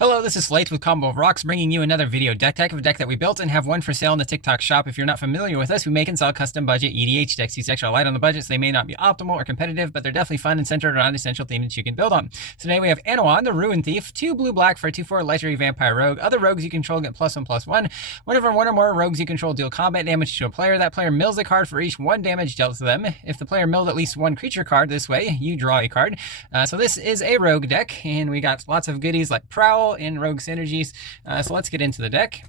Hello, this is Slate with Combo of Rocks, bringing you another video deck tech of a deck that we built and have one for sale in the TikTok shop. If you're not familiar with us, we make and sell custom budget EDH decks. These decks are light on the budget, so they may not be optimal or competitive, but they're definitely fun and centered around essential themes that you can build on. Today we have Anowon, the Ruin Thief, 2 blue-black for a 2/4 legendary vampire rogue. Other rogues you control get +1/+1. Whenever one or more rogues you control deal combat damage to a player, that player mills a card for each 1 damage dealt to them. If the player milled at least 1 creature card this way, you draw a card. So this is a rogue deck, and we got lots of goodies like Prowl and Rogue Synergy. So let's get into the deck.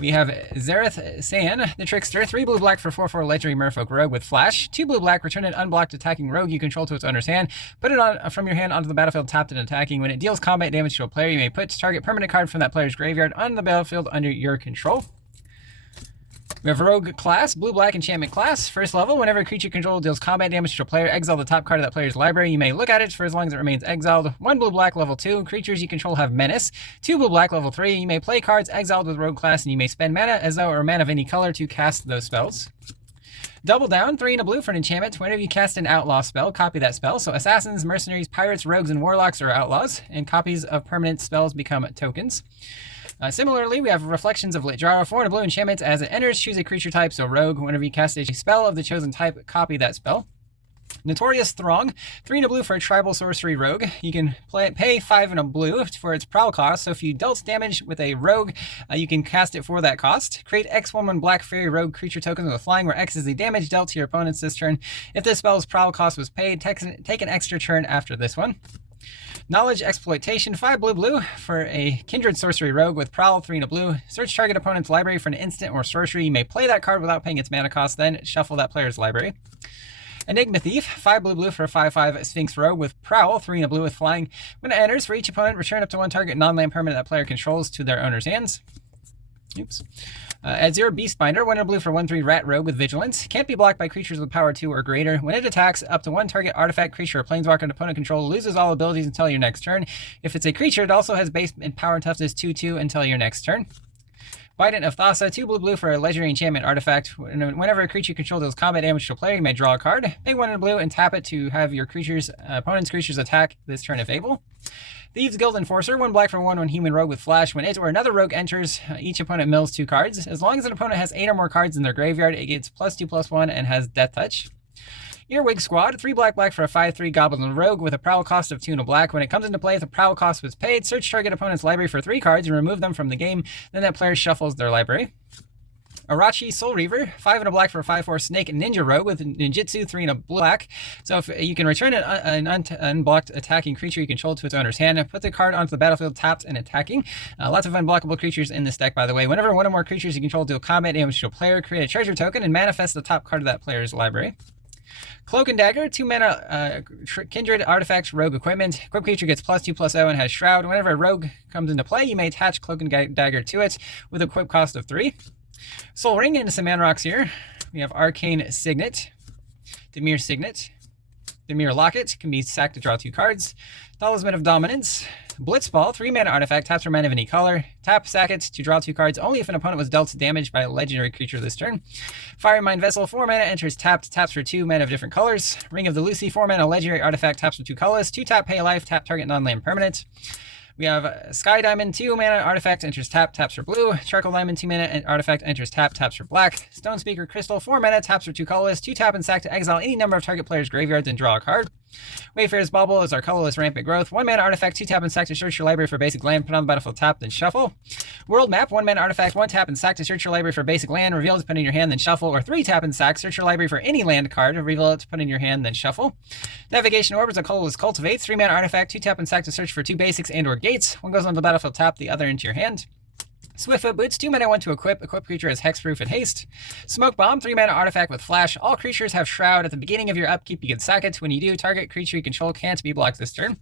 We have Zareth San, the Trickster, 3 blue-black for 4/4 legendary merfolk rogue with flash. 2 blue-black, return an unblocked attacking rogue you control to its owner's hand. Put it on from your hand onto the battlefield tapped and attacking. When it deals combat damage to a player, you may put target permanent card from that player's graveyard on the battlefield under your control. We have Rogue class, blue-black enchantment class. First level, whenever a creature control deals combat damage to a player, exile the top card of that player's library. You may look at it for as long as it remains exiled. 1 blue-black level 2, creatures you control have menace. 2 blue-black level 3, you may play cards exiled with Rogue class, and you may spend mana as though it were mana of any color to cast those spells. Double down, 3 and a blue for an enchantment. Whenever you cast an outlaw spell, copy that spell. So assassins, mercenaries, pirates, rogues, and warlocks are outlaws, and copies of permanent spells become tokens. Similarly, we have Reflections of Litjara, 4 and a blue enchantment. As it enters, choose a creature type, so rogue. Whenever you cast a spell of the chosen type, copy that spell. Notorious Throng, 3 and a blue for a tribal sorcery rogue. You can pay 5 and a blue for its prowl cost, so if you dealt damage with a rogue, you can cast it for that cost. Create X1/1 black fairy rogue creature tokens with flying, where X is the damage dealt to your opponents this turn. If this spell's prowl cost was paid, take an extra turn after this one. Knowledge Exploitation, 5 blue for a kindred sorcery rogue with prowl, 3 and a blue. Search target opponent's library for an instant or sorcery. You may play that card without paying its mana cost, then shuffle that player's library. Enigma Thief, 5 blue for a 5/5 Sphinx rogue with prowl, 3 and a blue with flying. When it enters, for each opponent, return up to 1 target non-land permanent that player controls to their owner's hands. Oops. Azure Beastbinder, 1 and a blue for 1/3 rat rogue with vigilance. Can't be blocked by creatures with power 2 or greater. When it attacks, up to 1 target artifact, creature, or planeswalker an opponent control loses all abilities until your next turn. If it's a creature, it also has base and power and toughness 2/2 until your next turn. Bident of Thassa, 2 blue for a legendary enchantment artifact. Whenever a creature you control deals combat damage to a player, you may draw a card. Pay 1 and a blue and tap it to have your opponent's creatures attack this turn if able. Thieves Guild Enforcer, 1 black for 1 human rogue with flash. When it or another rogue enters, each opponent mills 2 cards. As long as an opponent has 8 or more cards in their graveyard, it gets +2/+1 and has Death Touch. Earwig Squad, 3 black for a 5/3 goblin rogue with a prowl cost of 2 and a black. When it comes into play, if the prowl cost was paid, search target opponent's library for 3 cards and remove them from the game. Then that player shuffles their library. Arachi Soul Reaver, 5 and a black for a 5/4 snake ninja rogue with ninjutsu, 3 and a black. So if you can return an unblocked attacking creature you control to its owner's hand, put the card onto the battlefield tapped and attacking. Lots of unblockable creatures in this deck, by the way. Whenever 1 or more creatures you control deal combat damage to a player, create a treasure token and manifest the top card of that player's library. Cloak and Dagger, 2 mana kindred artifacts rogue equipment. Equipped creature gets +2/+0 and has Shroud. Whenever a rogue comes into play, you may attach Cloak and Dagger to it with a equip cost of 3. Soul Ring into some mana rocks here. We have Arcane Signet, Dimir Signet, Dimir Locket, can be sacked to draw 2 cards. Talisman of Dominance, Blitzball, 3 mana artifact, taps for mana of any color. Tap, sack it to draw 2 cards only if an opponent was dealt damage by a legendary creature this turn. Fire Mind Vessel, 4 mana, enters tapped, taps for 2 mana of different colors. Ring of the Lucy, 4 mana, legendary artifact, taps for 2 colors. 2 tap, pay a life, tap target non-land permanent. We have Sky Diamond, 2 mana, artifact, enters tap, taps for blue. Charcoal Diamond, 2 mana, and artifact, enters tap, taps for black. Stone Speaker Crystal, 4 mana, taps for 2 colorless. 2 tap and sack to exile any number of target players' graveyards and draw a card. Wayfarer's Bauble is our colorless rampant growth. 1 mana artifact, 2 tap and sack to search your library for basic land, put on the battlefield tap, then shuffle. World Map, 1 mana artifact, 1 tap and sack to search your library for basic land, reveal it to put in your hand, then shuffle. Or 3 tap and sack, search your library for any land card, reveal it to put in your hand, then shuffle. Navigation Orb is our colorless cultivate. 3 mana artifact, 2 tap and sack to search for 2 basics and or gates. One goes on the battlefield tap, the other into your hand. Swiftfoot Boots, 2 mana, 1 to equip. Equipped creature has hexproof and haste. Smoke Bomb, 3 mana artifact with flash. All creatures have Shroud. At the beginning of your upkeep, you can sack it. When you do, target creature you control can't be blocked this turn.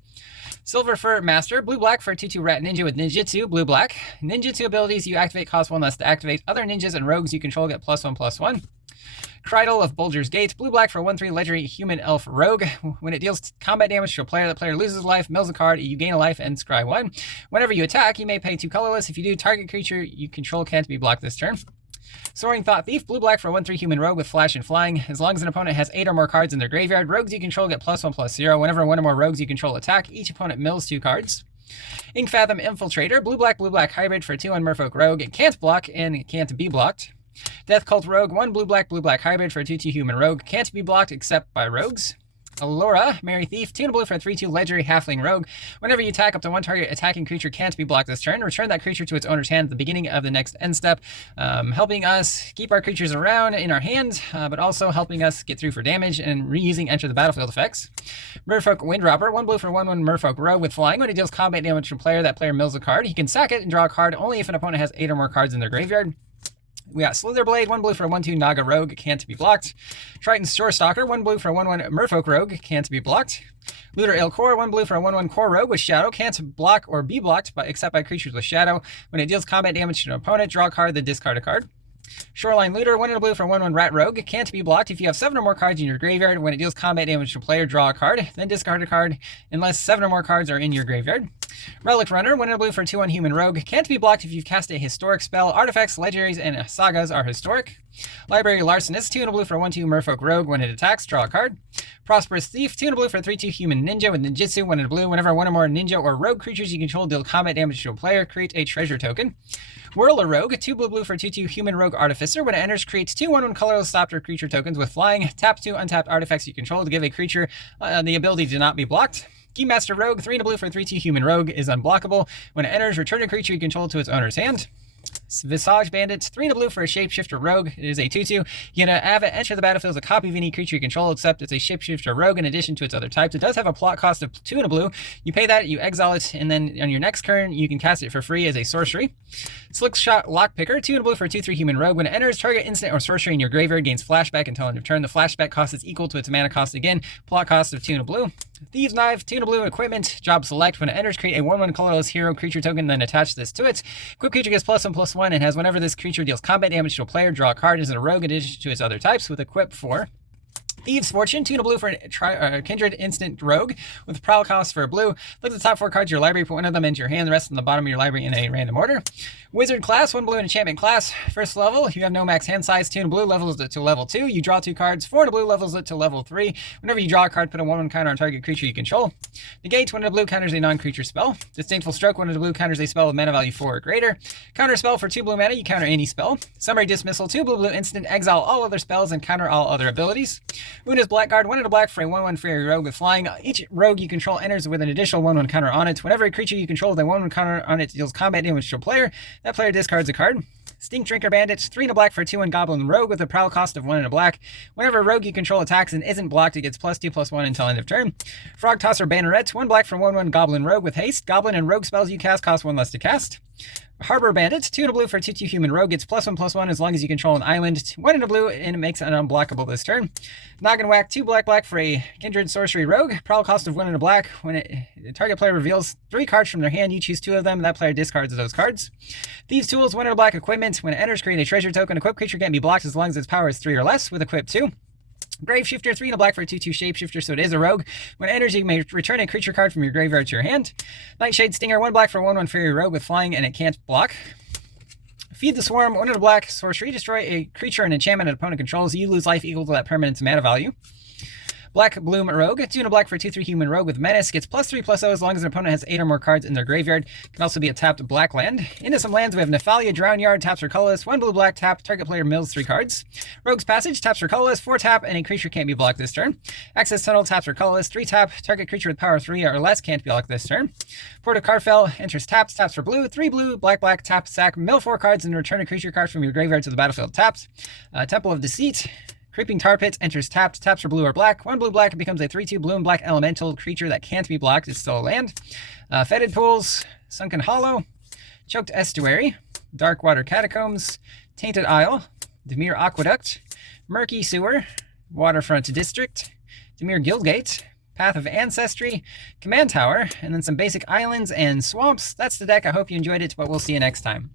Silver Fur Master, blue-black for a 2/2 rat ninja with ninjutsu, blue-black. Ninjutsu abilities you activate cost 1 less to activate. Other ninjas and rogues you control get +1/+1. Cridle of Bulger's Gate, blue-black for a 1/3 legendary human elf rogue. When it deals combat damage to a player, the player loses life, mills a card, you gain a life, and scry 1. Whenever you attack, you may pay 2 colorless. If you do, target creature you control can't be blocked this turn. Soaring Thought Thief, blue-black for a 1/3 human rogue with flash and flying. As long as an opponent has 8 or more cards in their graveyard, rogues you control get +1/+0. Whenever 1 or more rogues you control attack, each opponent mills 2 cards. Ink Fathom Infiltrator, blue-black hybrid for 2/1 Merfolk Rogue. It can't block and it can't be blocked. Death Cult Rogue, 1 blue-black hybrid for a 2/2 human rogue. Can't be blocked except by rogues. Allura, Merry Thief, 2 blue for a 3/2 legendary halfling rogue. Whenever you attack, up to one target attacking creature can't be blocked this turn. Return that creature to its owner's hand at the beginning of the next end step, helping us keep our creatures around in our hand, but also helping us get through for damage and reusing enter the battlefield effects. Merfolk Windrobber, 1 blue for 1/1 Merfolk Rogue with flying. When it deals combat damage to a player, that player mills a card. He can sack it and draw a card only if an opponent has 8 or more cards in their graveyard. We got Slitherblade, 1 blue for a 1/2 Naga Rogue, can't be blocked. Triton's Shorestalker, 1 blue for a 1/1 Merfolk Rogue, can't be blocked. Looter Ilkor, 1 blue for a 1/1 Core Rogue with Shadow, can't block or be blocked except by creatures with Shadow. When it deals combat damage to an opponent, draw a card, then discard a card. Shoreline Looter, 1 blue for 1/1 Rat Rogue, can't be blocked if you have 7 or more cards in your graveyard. When it deals combat damage to a player, draw a card, then discard a card unless 7 or more cards are in your graveyard. Relic Runner, 1 blue for a 2/1 Human Rogue, can't be blocked if you've cast a historic spell. Artifacts, legendaries, and sagas are historic. Library Larcenist, 2 blue for a 1/2 Merfolk Rogue. When it attacks, draw a card. Prosperous Thief, 2 blue for a 3/2 Human Ninja with Ninjutsu. 1 blue, whenever 1 or more ninja or rogue creatures you control deal combat damage to a player, create a treasure token. Whirler Rogue, 2 blue for a 2/2 Human Rogue Artificer. When it enters, creates 2 1/1 colorless stopper creature tokens with flying. Tap 2 untapped artifacts you control to give a creature the ability to not be blocked. Keymaster Rogue, 3 blue for a 3/2 Human Rogue is unblockable. When it enters, return a creature you control to its owner's hand. Visage Bandit, 3 blue for a Shapeshifter Rogue. It is a 2/2. You can have it enter the battlefield as a copy of any creature you control, except it's a Shapeshifter Rogue in addition to its other types. It does have a plot cost of 2 blue. You pay that, you exile it, and then on your next turn, you can cast it for free as a sorcery. Slickshot Lockpicker, 2 blue for a 2/3 Human Rogue. When it enters, target instant or sorcery in your graveyard gains flashback until end of turn. The flashback cost is equal to its mana cost again. Plot cost of 2 blue. Thieves Knife, 2 blue equipment, job select. When it enters, create a 1/1 colorless hero creature token, then attach this to it. Equip creature gets +1/+1 and has whenever this creature deals combat damage to a player, draw a card as a rogue in addition to its other types with equip 4. Thieves Fortune, 2 blue for a Kindred Instant Rogue with prowl cost for a blue. Look at the top 4 cards of your library, put one of them into your hand, the rest on the bottom of your library in a random order. Wizard class, 1 blue and enchantment class. First level, you have no max hand size. 2 blue levels it to level 2. You draw 2 cards. 4 blue levels it to level 3. Whenever you draw a card, put a 1/1 counter on target creature you control. Negate, 1 blue counters a non-creature spell. Disdainful Stroke, 1 blue counters a spell with mana value 4 or greater. Counter spell for 2 blue mana, you counter any spell. Summary Dismissal, 2 blue instant, exile all other spells and counter all other abilities. Una's Blackguard, 1 black for a 1/1 fairy rogue with flying. Each rogue you control enters with an additional 1/1 counter on it. Whenever a creature you control with a 1/1 counter on it deals combat damage to a player, that player discards a card. Stink Drinker Bandit, 3 black for a 2/1 Goblin Rogue with a prowl cost of 1 black. Whenever a rogue you control attacks and isn't blocked, it gets +2/+1 until end of turn. Frog Tosser Banneret, 1 black for 1/1 Goblin Rogue with haste. Goblin and rogue spells you cast cost 1 less to cast. Harbor Bandit, 2 blue for a 2/2 Human Rogue, gets +1/+1 as long as you control an island. 1 blue and it makes it unblockable this turn. Noggin Whack, 2 black for a Kindred Sorcery Rogue, prowl cost of 1 black. When the target player reveals 3 cards from their hand, you choose 2 of them, that player discards those cards. Thieves Tools, 1 black equipment. When it enters, create a treasure token. Equip creature can't be blocked as long as its power is 3 or less with equip 2. Grave Shifter, 3 black for a 2/2 Shapeshifter, so it is a rogue. When it enters, you may return a creature card from your graveyard to your hand. Nightshade Stinger, 1 black for a 1/1 Fairy Rogue with flying and it can't block. Feed the Swarm, 1 black sorcery, destroy a creature and enchantment an opponent controls. You lose life equal to that permanent's mana value. Black Bloom Rogue, 2 black for a 2/3 Human Rogue with Menace, gets +3/+0 as long as an opponent has 8 or more cards in their graveyard. Can also be a tapped black land. Into some lands we have Nephalia, Drownyard, taps for colorless, 1 blue black tap, target player mills 3 cards. Rogue's Passage, taps for colorless, 4 tap, and a creature can't be blocked this turn. Access Tunnel, taps for colorless, 3 tap, target creature with power 3 or less can't be blocked this turn. Port of Carfell, enters taps for blue, 3 blue, black, tap, sack, mill 4 cards and return a creature card from your graveyard to the battlefield tapped. Temple of Deceit, Creeping Tar Pit, enters taps for blue or black. 1 blue black, it becomes a 3/2 blue and black elemental creature that can't be blocked. It's still a land. Fetid Pools, Sunken Hollow, Choked Estuary, Dark Water Catacombs, Tainted Isle, Demir Aqueduct, Murky Sewer, Waterfront District, Demir Guildgate, Path of Ancestry, Command Tower, and then some basic islands and swamps. That's the deck. I hope you enjoyed it, but we'll see you next time.